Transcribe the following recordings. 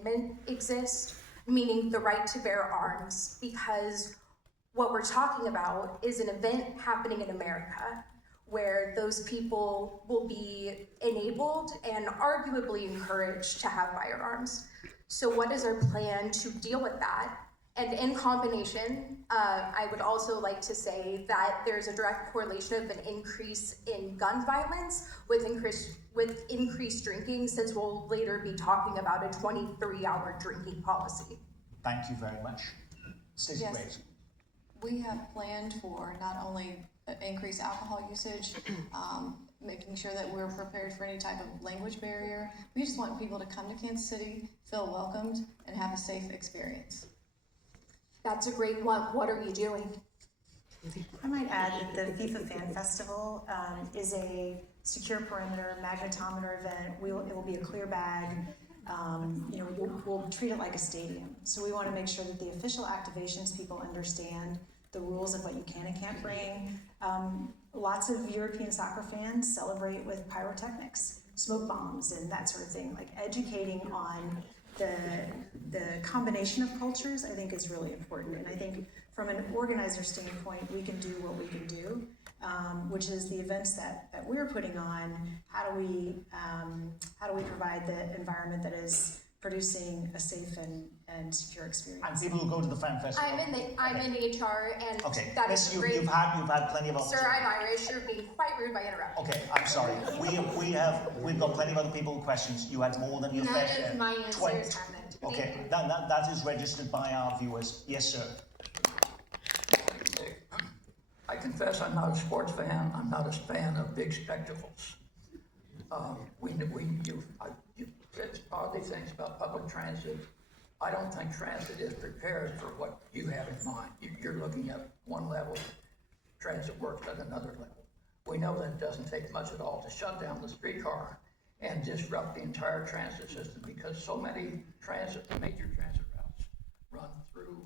Amendment exist, meaning the right to bear arms, because what we're talking about is an event happening in America where those people will be enabled and arguably encouraged to have firearms. So what is our plan to deal with that? And in combination, I would also like to say that there's a direct correlation of an increase in gun violence with increased drinking, since we'll later be talking about a 23-hour drinking policy. Thank you very much. Stacey Yes. Graves. We have planned for not only increased alcohol usage, making sure that we're prepared for any type of language barrier. We just want people to come to Kansas City, feel welcomed, and have a safe experience. That's a great one. What are you doing? I might add that the FIFA Fan Festival is a secure perimeter magnetometer event. It will be a clear bag. We'll treat it like a stadium. So we want to make sure that the official activations people understand the rules of what you can and can't bring. Lots of European soccer fans celebrate with pyrotechnics, smoke bombs, and that sort of thing. Like educating on the combination of cultures, I think, is really important. And I think from an organizer standpoint, we can do what we can do, which is the events that we're putting on. How do we provide the environment that is producing a safe and secure experience? And people who go to the Fan Festival. I'm in HR, and Okay, that Miss, is great. you've had plenty of Sir, I'm Irish. You're being quite rude by interrupting. Okay, I'm sorry. We've got plenty of other people with questions. You had more than your None fair share. of my answers happened. Okay, that is registered by our viewers. Yes, sir. I confess I'm not a sports fan. I'm not a fan of big spectacles. You said all these things about public transit. I don't think transit is prepared for what you have in mind. You're looking at one level, transit works at another level. We know that it doesn't take much at all to shut down the streetcar and disrupt the entire transit system, because so many major transit routes run through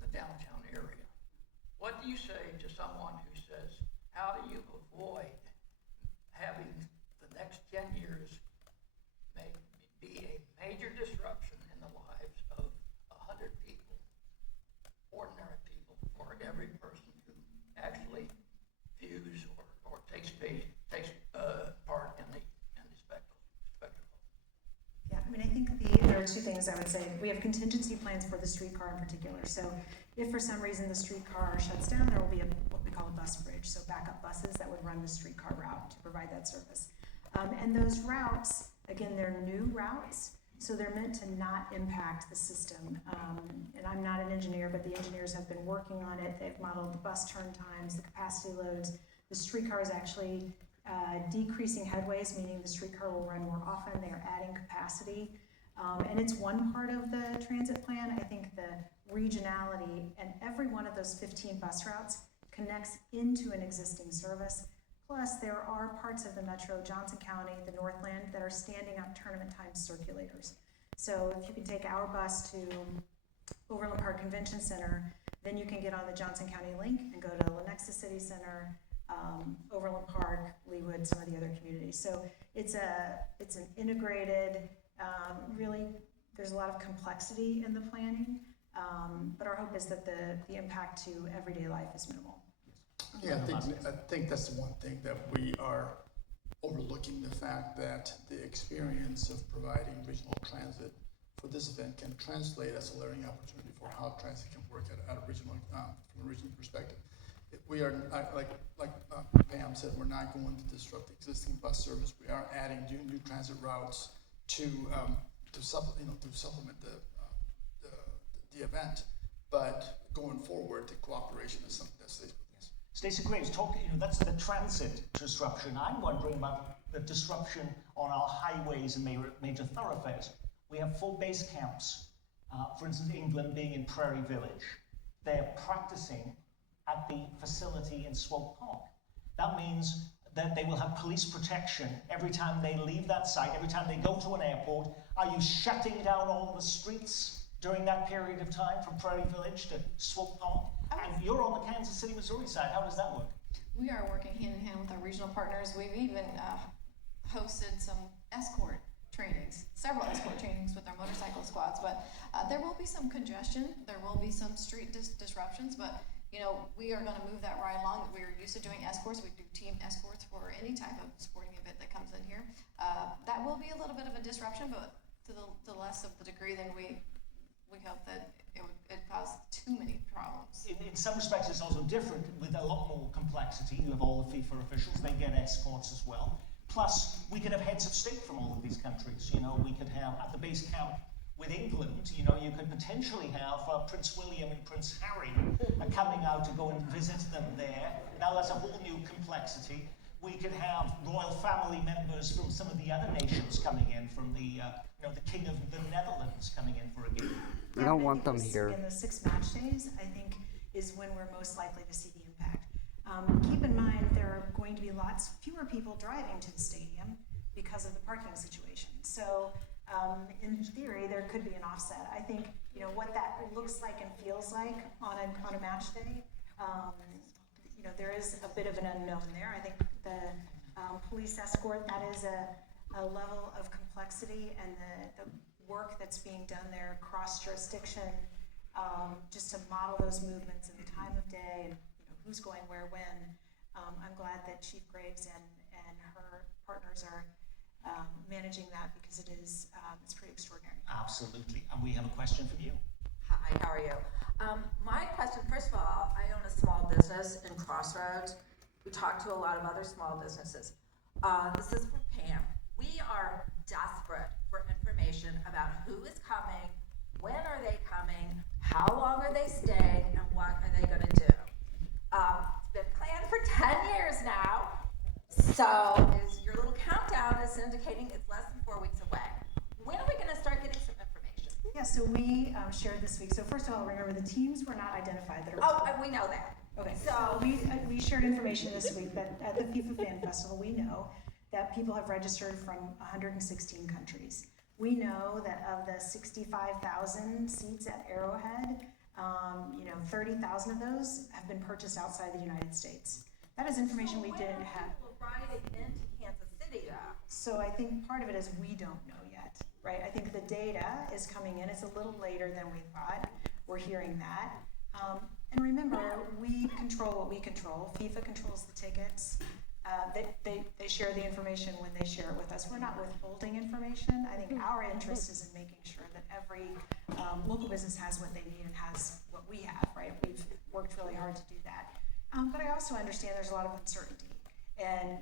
the downtown area. What do you say to someone who says, how do you avoid having the next 10 years be a major disruption in the lives of 100 people, ordinary people, or every person who actually views or takes part in the spectacle? Yeah, I mean, I think there are two things I would say. We have contingency plans for the streetcar in particular. So if for some reason the streetcar shuts down, there will be what we call a bus bridge, so backup buses that would run the streetcar route to provide that service. And those routes, again, they're new routes, so they're meant to not impact the system. And I'm not an engineer, but the engineers have been working on it. They've modeled the bus turn times, the capacity loads. The streetcar is actually decreasing headways, meaning the streetcar will run more often. They're adding capacity. And it's one part of the transit plan. I think the regionality, and every one of those 15 bus routes connects into an existing service. Plus, there are parts of the Metro, Johnson County, the Northland, that are standing up tournament time circulators. So if you can take our bus to Overland Park Convention Center, then you can get on the Johnson County Link and go to Lenexa City Center, Overland Park, Leawood, some of the other communities. So it's an integrated, really, there's a lot of complexity in the planning, but our hope is that the impact to everyday life is minimal. Yeah, I think that's the one thing that we are overlooking, the fact that the experience of providing regional transit for this event can translate as a learning opportunity for how transit can work at a regional, from a regional perspective. We are, like Pam said, we're not going to disrupt the existing bus service. We are adding new transit routes to supplement the event. But going forward, the cooperation is something that stays with us. Stacey Graves, that's the transit disruption. I'm wondering about the disruption on our highways and major thoroughfares. We have 4 base camps. For instance, England being in Prairie Village. They're practicing at the facility in Swope Park. That means that they will have police protection every time they leave that site, every time they go to an airport. Are you shutting down all the streets during that period of time from Prairie Village to Swope Park? And you're on the Kansas City, Missouri side. How does that work? We are working hand in hand with our regional partners. We've even hosted some escort trainings, several escort trainings with our motorcycles squads, but there will be some congestion, there will be some street disruptions, but you know, we are gonna move that right along. We're used to doing escorts, we do team escorts for any type of sporting event that comes in here. That will be a little bit of a disruption, but to the less of the degree than we hope that it cause too many problems. In some respects, it's also different with a lot more complexity. You have all the FIFA officials, they get escorts as well. Plus, we could have heads of state from all of these countries. You know, we could have at the base camp with England, you know, you could potentially have Prince William and Prince Harry coming out to go and visit them there. Now that's a whole new complexity. We could have royal family members from some of the other nations coming in, from the, you know, the King of the Netherlands coming in for a game. We don't want them here. In the 6 match days, I think, is when we're most likely to see the impact. Keep in mind, there are going to be lots fewer people driving to the stadium because of the parking situation. So, in theory, there could be an offset. I think, you know, what that looks like and feels like on a match day, you know, there is a bit of an unknown there. I think the police escort, that is a level of complexity, and the work that's being done there cross jurisdiction, just to model those movements and the time of day and, you know, who's going where when. I'm glad that Chief Graves and her partners are managing that, because it's pretty extraordinary. Absolutely. And we have a question from you. Hi, how are you? My question, first of all, I own a small business in Crossroads. We talk to a lot of other small businesses. This is for Pam. We are desperate for information about who is coming, when are they coming, how long are they staying, and what are they going to do. It's been planned for 10 years now, so your little countdown is indicating it's less than 4 weeks away. When are we going to start getting some information? Yeah, so we shared this week. So first of all, remember the teams were not identified that are. Oh, we know that. Okay, So we shared information this week that at the FIFA Fan Festival, we know that people have registered from 116 countries. We know that of the 65,000 seats at Arrowhead, 30,000 of those have been purchased outside the United States. That is information we didn't have. People riding into Kansas City, though. So I think part of it is we don't know yet, right? I think the data is coming in. It's a little later than we thought. We're hearing that. And remember, we control what we control. FIFA controls the tickets. They share the information when they share it with us. We're not withholding information. I think our interest is in making sure that every local business has what they need and has what we have, right? We've worked really hard to do that. But I also understand there's a lot of uncertainty. And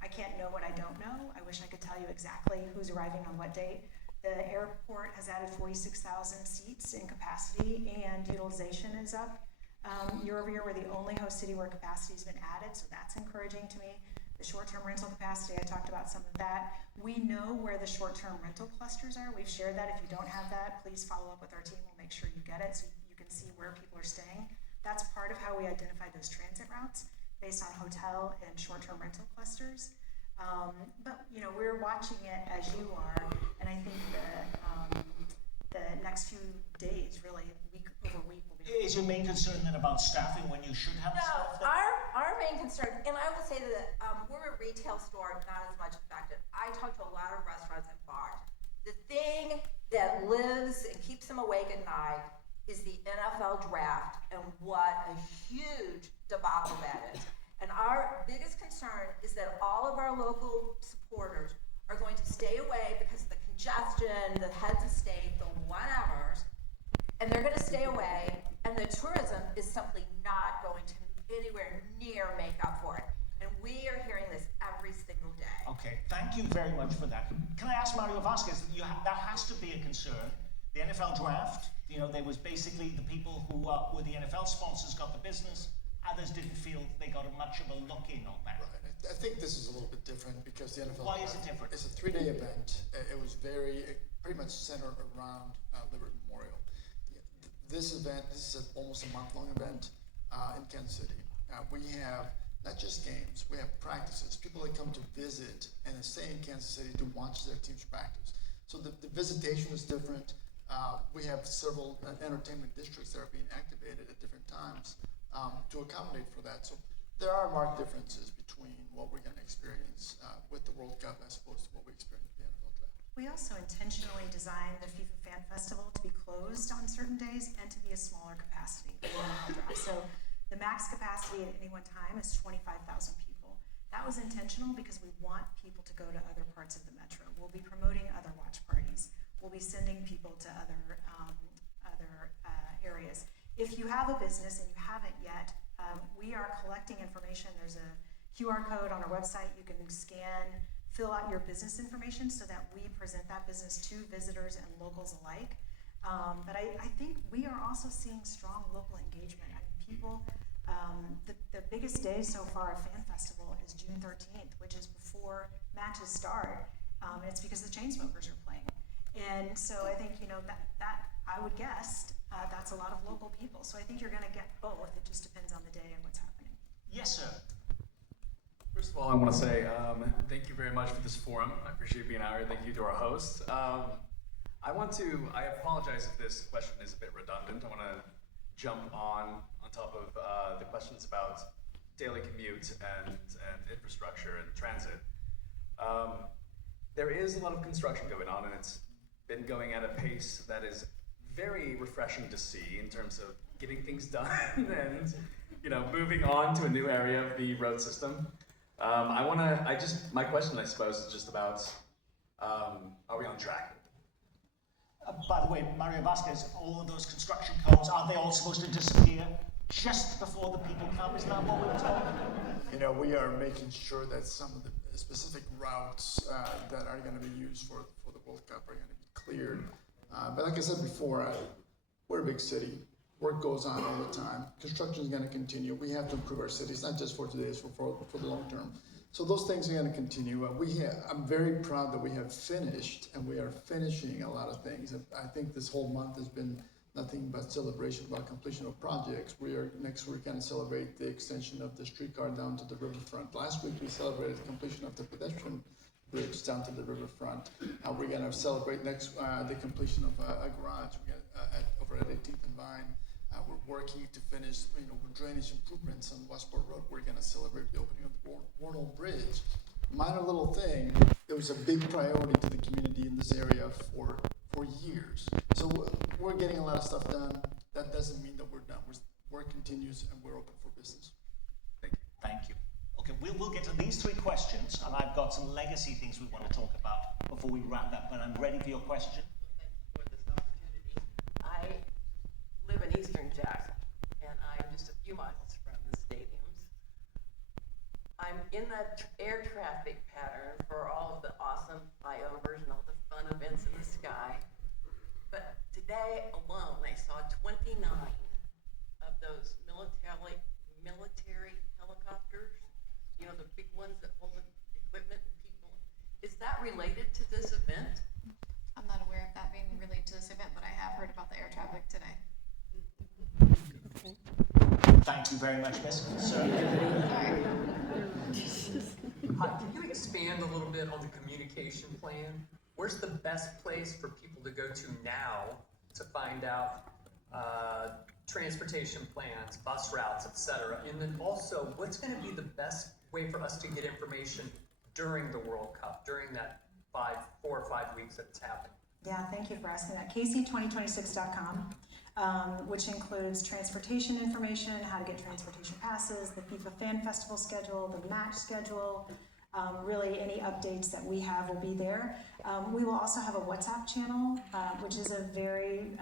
I can't know what I don't know. I wish I could tell you exactly who's arriving on what date. The airport has added 46,000 seats in capacity, and utilization is up. Year over year, we're the only host city where capacity has been added, so that's encouraging to me. The short-term rental capacity, I talked about some of that. We know where the short-term rental clusters are. We've shared that. If you don't have that, please follow up with our team. We'll make sure you get it so you can see where people are staying. That's part of how we identify those transit routes based on hotel and short-term rental clusters. But you know, we're watching it as you are, and I think the next few days, really, week over week, will be. Is your main concern then about staffing when you should have staff? No, our main concern, and I will say that we're a retail store, not as much affected. I talk to a lot of restaurants and bars. The thing that lives and keeps them awake at night is the NFL draft, and what a huge debacle that is. And our biggest concern is that all of our local supporters are going to stay away because of the congestion, the heads of state, the whatevers, and they're going to stay away, and the tourism is simply not going to anywhere near make up for it. And we are hearing this every single day. Okay, thank you very much for that. Can I ask Mario Vasquez, that has to be a concern. The NFL draft, you know, there was basically the people who were the NFL sponsors got the business. Others didn't feel they got much of a look in on that. Right. I think this is a little bit different because the NFL. Why is it different? It's a 3-day event. It was pretty much centered around Liberty Memorial. This event, this is almost a month-long event in Kansas City. We have not just games, we have practices. People that come to visit and stay in Kansas City to watch their teams practice. So the visitation is different. We have several entertainment districts that are being activated at different times to accommodate for that. So there are marked differences between what we're going to experience with the World Cup as opposed to what we experienced with the NFL draft. We also intentionally designed the FIFA Fan Festival to be closed on certain days and to be a smaller capacity. So the max capacity at any one time is 25,000 people. That was intentional because we want people to go to other parts of the metro. We'll be promoting other watch parties. We'll be sending people to other areas. If you have a business and you haven't yet, we are collecting information. There's a QR code on our website. You can scan, fill out your business information so that we present that business to visitors and locals alike. But I think we are also seeing strong local engagement. I mean, people, the biggest day so far of Fan Festival is June 13th, which is before matches start. And it's because the Chainsmokers are playing. And so I think, that I would guess that's a lot of local people. So I think you're going to get both. It just depends on the day and what's happening. Yes, sir. First of all, I want to say thank you very much for this forum. I appreciate being out here. Thank you to our host. I apologize if this question is a bit redundant. I want to jump on top of the questions about daily commute and infrastructure and transit. There is a lot of construction going on, and it's been going at a pace that is very refreshing to see in terms of getting things done and moving on to a new area of the road system. My question, I suppose, is just about, are we on track? By the way, Mario Vasquez, all of those construction codes, are they all supposed to disappear just before the people come? Is that what we were told? We are making sure that some of the specific routes that are going to be used for the World Cup are going to be cleared. But like I said before, we're a big city. Work goes on all the time. Construction is going to continue. We have to improve our cities, not just for today, it's for the long term. So those things are going to continue. I'm very proud that we have finished, and we are finishing a lot of things. I think this whole month has been nothing but celebration about completion of projects. Next we're going to celebrate the extension of the streetcar down to the riverfront. Last week we celebrated the completion of the pedestrian bridge down to the riverfront. We're going to celebrate next the completion of a garage over at 18th and Vine. We're working to finish, drainage improvements on Westport Road. We're going to celebrate the opening of the Warnell Bridge. Minor little thing. It was a big priority to the community in this area for years. So we're getting a lot of stuff done. That doesn't mean that we're done. Work continues, and we're open for business. Thank you. Okay, we'll get to these three questions, and I've got some legacy things we want to talk about before we wrap up. But I'm ready for your question. Thank you for this opportunity. I live in Eastern Jackson, and I'm just a few miles from the stadiums. I'm in that air traffic pattern for all of the awesome flyovers and all the fun events in the sky. But today alone, I saw 29 of those military helicopters, the big ones that hold the equipment and people. Is that related to this event? I'm not aware of that being related to this event, but I have heard about the air traffic today. Thank you very much, Miss. Sir. Can you expand a little bit on the communication plan? Where's the best place for people to go to now to find out transportation plans, bus routes, etc.? And then also, what's going to be the best way for us to get information during the World Cup, during that 4 or 5 weeks that it's happening? Yeah, thank you for asking that. KC2026.com, which includes transportation information, how to get transportation passes, the FIFA Fan Festival schedule, the match schedule, really any updates that we have will be there. We will also have a WhatsApp channel, which is a very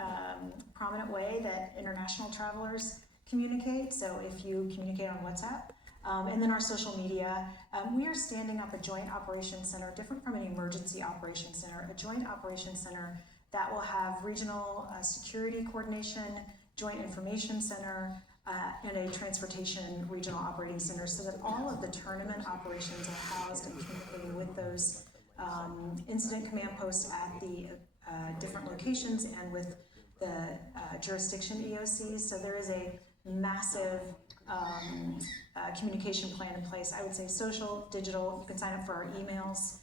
prominent way that international travelers communicate. So if you communicate on WhatsApp, and then our social media, we are standing up a joint operations center, different from an emergency operations center, a joint operations center that will have regional security coordination, joint information center, and a transportation regional operating center, so that all of the tournament operations are housed and communicating with those incident command posts at the different locations and with the jurisdiction EOCs. So there is a massive communication plan in place. I would say social, digital. You can sign up for our emails,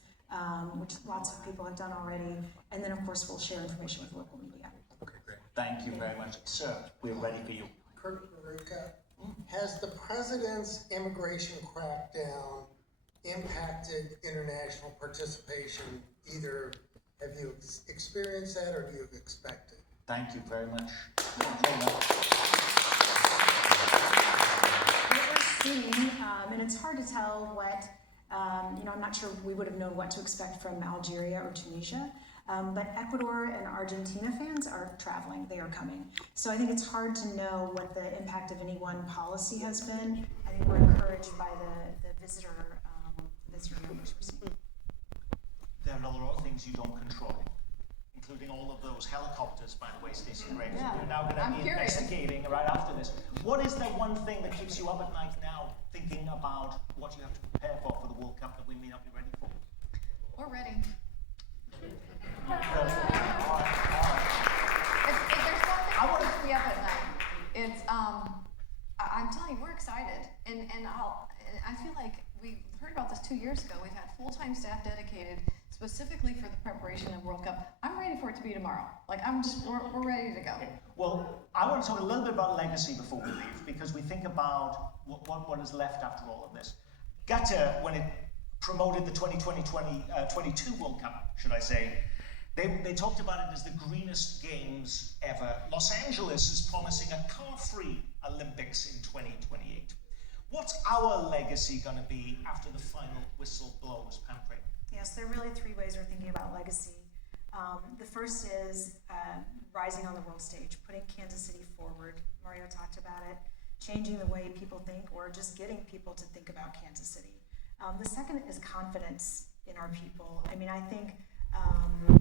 which lots of people have done already, and then of course we'll share information with local media. Okay, great. Thank you very much, sir. We're ready for you. Kurt Maruka, has the president's immigration crackdown impacted international participation, either Have you experienced that, or do you expect it? Thank you very much. What we're seeing, and it's hard to tell what, I'm not sure we would have known what to expect from Algeria or Tunisia, but Ecuador and Argentina fans are traveling, they are coming. So I think it's hard to know what the impact of any one policy has been. I think we're encouraged by the visitor numbers we're seeing. There are a lot of things you don't control, including all of those helicopters, by the way, Stacey Graves. Yeah. We're now going to be investigating right after this. What is the one thing that keeps you up at night now, thinking about what you have to prepare for the World Cup that we may not be ready for? We're ready. All right. If there's something that keeps me up at night, it's I'm telling you, we're excited, and I feel like we heard about this 2 years ago. We've had full-time staff dedicated specifically for the preparation of World Cup. I'm ready for it to be tomorrow. Like we're ready to go. Well, I want to talk a little bit about legacy before we leave, because we think about what is left after all of this. Qatar, when it promoted the 22 World Cup, should I say, they talked about it as the greenest games ever. Los Angeles is promising a car-free Olympics in 2028. What's our legacy going to be after the final whistle blows, Pam Craig? Yes, there are really three ways we're thinking about legacy. The first is rising on the world stage, putting Kansas City forward. Mario talked about it, changing the way people think, or just getting people to think about Kansas City. The second is confidence in our people. I mean, I think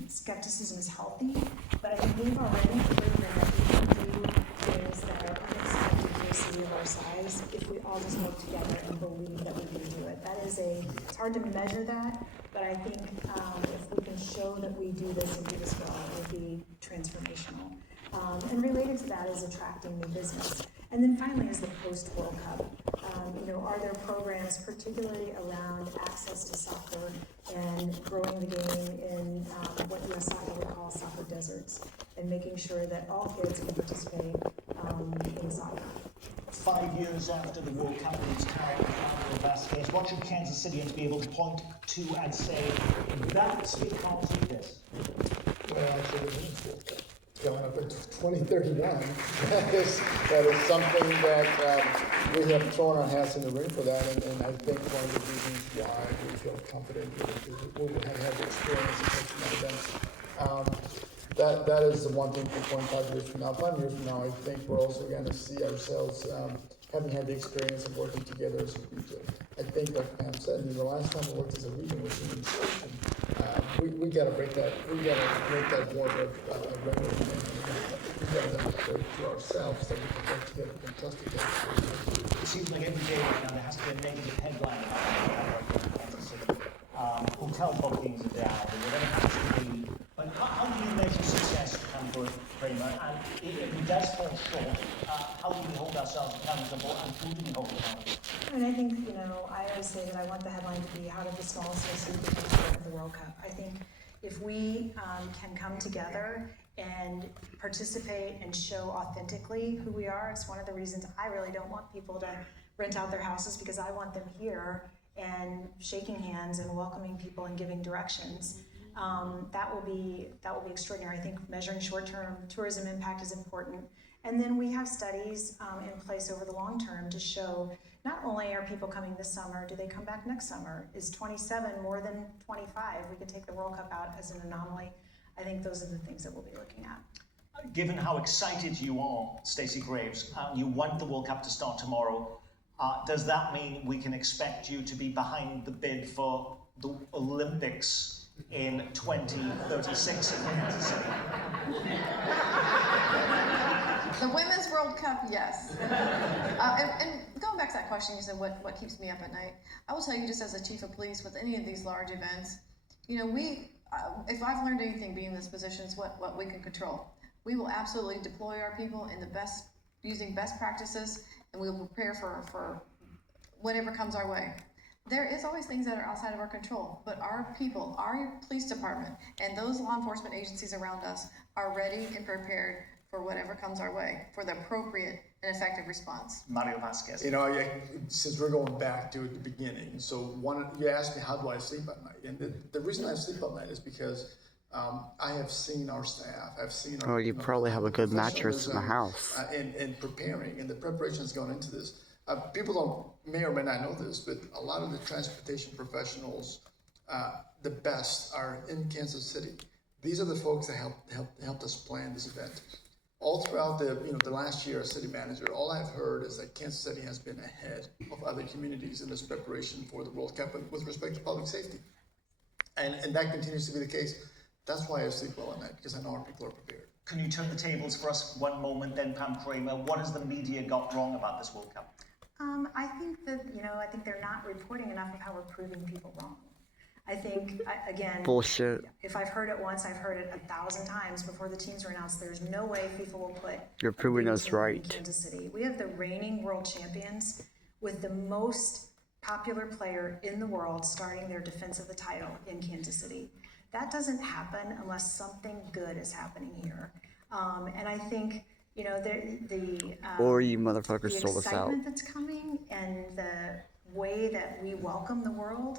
skepticism is healthy, but I think we've already proven that we can do things that are unexpected for a city of our size if we all just work together and believe that we can do it. It's hard to measure that, but I think if we can show that we do this and do this well, it will be transformational. And related to that is attracting new business. And then finally is the post-World Cup. Are there programs particularly around access to soccer and growing the game in what US Soccer would call soccer deserts, and making sure that all kids can participate in soccer. 5 years after the World Cup is carried out in Vasquez, what should Kansas Cityans be able to point to and say, that's we can't do this? Well, actually, going up in 2031, that is something that we have thrown our hats in the ring for that, and I think one of the reasons why we feel confident is we will have had the experience in such an event. That is the one thing for 25 years from now. 5 years from now, I think we're also going to see ourselves having had the experience of working together as a region. I think, like Pam said, the last time we worked as a region was in administration. We got to break that. We got to make that more of a regular thing. We got to demonstrate to ourselves that we can work together and trust each other. It seems like every day right now there has to be a negative headline about Kansas City. Hotel bookings are down, and we're going to have to be. But how do you measure success, Amber Kramer? And if it does fall short, how do we hold ourselves accountable, and who do we hold accountable? And I think, I always say that I want the headline to be, how did the smallest city become part of the World Cup? I think if we can come together and participate and show authentically who we are, it's one of the reasons I really don't want people to rent out their houses, because I want them here and shaking hands and welcoming people and giving directions. That will be extraordinary. I think measuring short-term tourism impact is important. And then we have studies in place over the long term to show not only are people coming this summer, do they come back next summer? Is 27 more than 25? We could take the World Cup out as an anomaly. I think those are the things that we'll be looking at. Given how excited you are, Stacey Graves, you want the World Cup to start tomorrow, does that mean we can expect you to be behind the bid for the Olympics in 2036 in Kansas City? The Women's World Cup, yes. And going back to that question, you said what keeps me up at night. I will tell you, just as a chief of police with any of these large events, if I've learned anything being in this position, it's what we can control. We will absolutely deploy our people in using best practices, and we will prepare for whatever comes our way. There is always things that are outside of our control, but our people, our police department, and those law enforcement agencies around us are ready and prepared for whatever comes our way, for the appropriate and effective response. Mario Vasquez. Since we're going back to the beginning, so you asked me, how do I sleep at night? And the reason I sleep at night is because I have seen our staff. I've seen our. Well, you probably have a good mattress in the professionalism, house. in preparing, and the preparation has gone into this. People may or may not know this, but a lot of the transportation professionals, the best, are in Kansas City. These are the folks that helped us plan this event. All throughout the last year as city manager, all I've heard is that Kansas City has been ahead of other communities in this preparation for the World Cup with respect to public safety. And that continues to be the case. That's why I sleep well at night, because I know our people are prepared. Can you turn the tables for us one moment then, Pam Kramer? What has the media got wrong about this World Cup? I think that, I think they're not reporting enough of how we're proving people wrong. I think, again, Bullshit. if I've heard it once, I've heard it 1,000 times before the teams were announced. There's no way FIFA will put You're proving a us team in right. Kansas City. We have the reigning world champions with the most popular player in the world starting their defense of the title in Kansas City. That doesn't happen unless something good is happening here. And I think, Or you motherfuckers the sold us out. excitement that's coming and the way that we welcome the world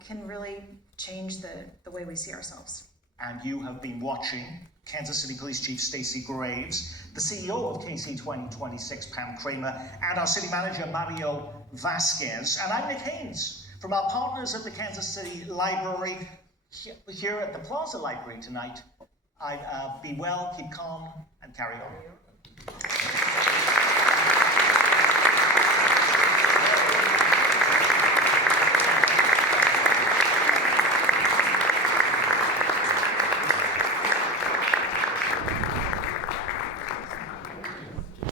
can really change the way we see ourselves. And you have been watching Kansas City Police Chief Stacey Graves, the CEO of KC 2026, Pam Kramer, and our city manager, Mario Vasquez. And I'm Nick Haynes from our partners at the Kansas City Library here at the Plaza Library tonight. Be well, keep calm, and carry on.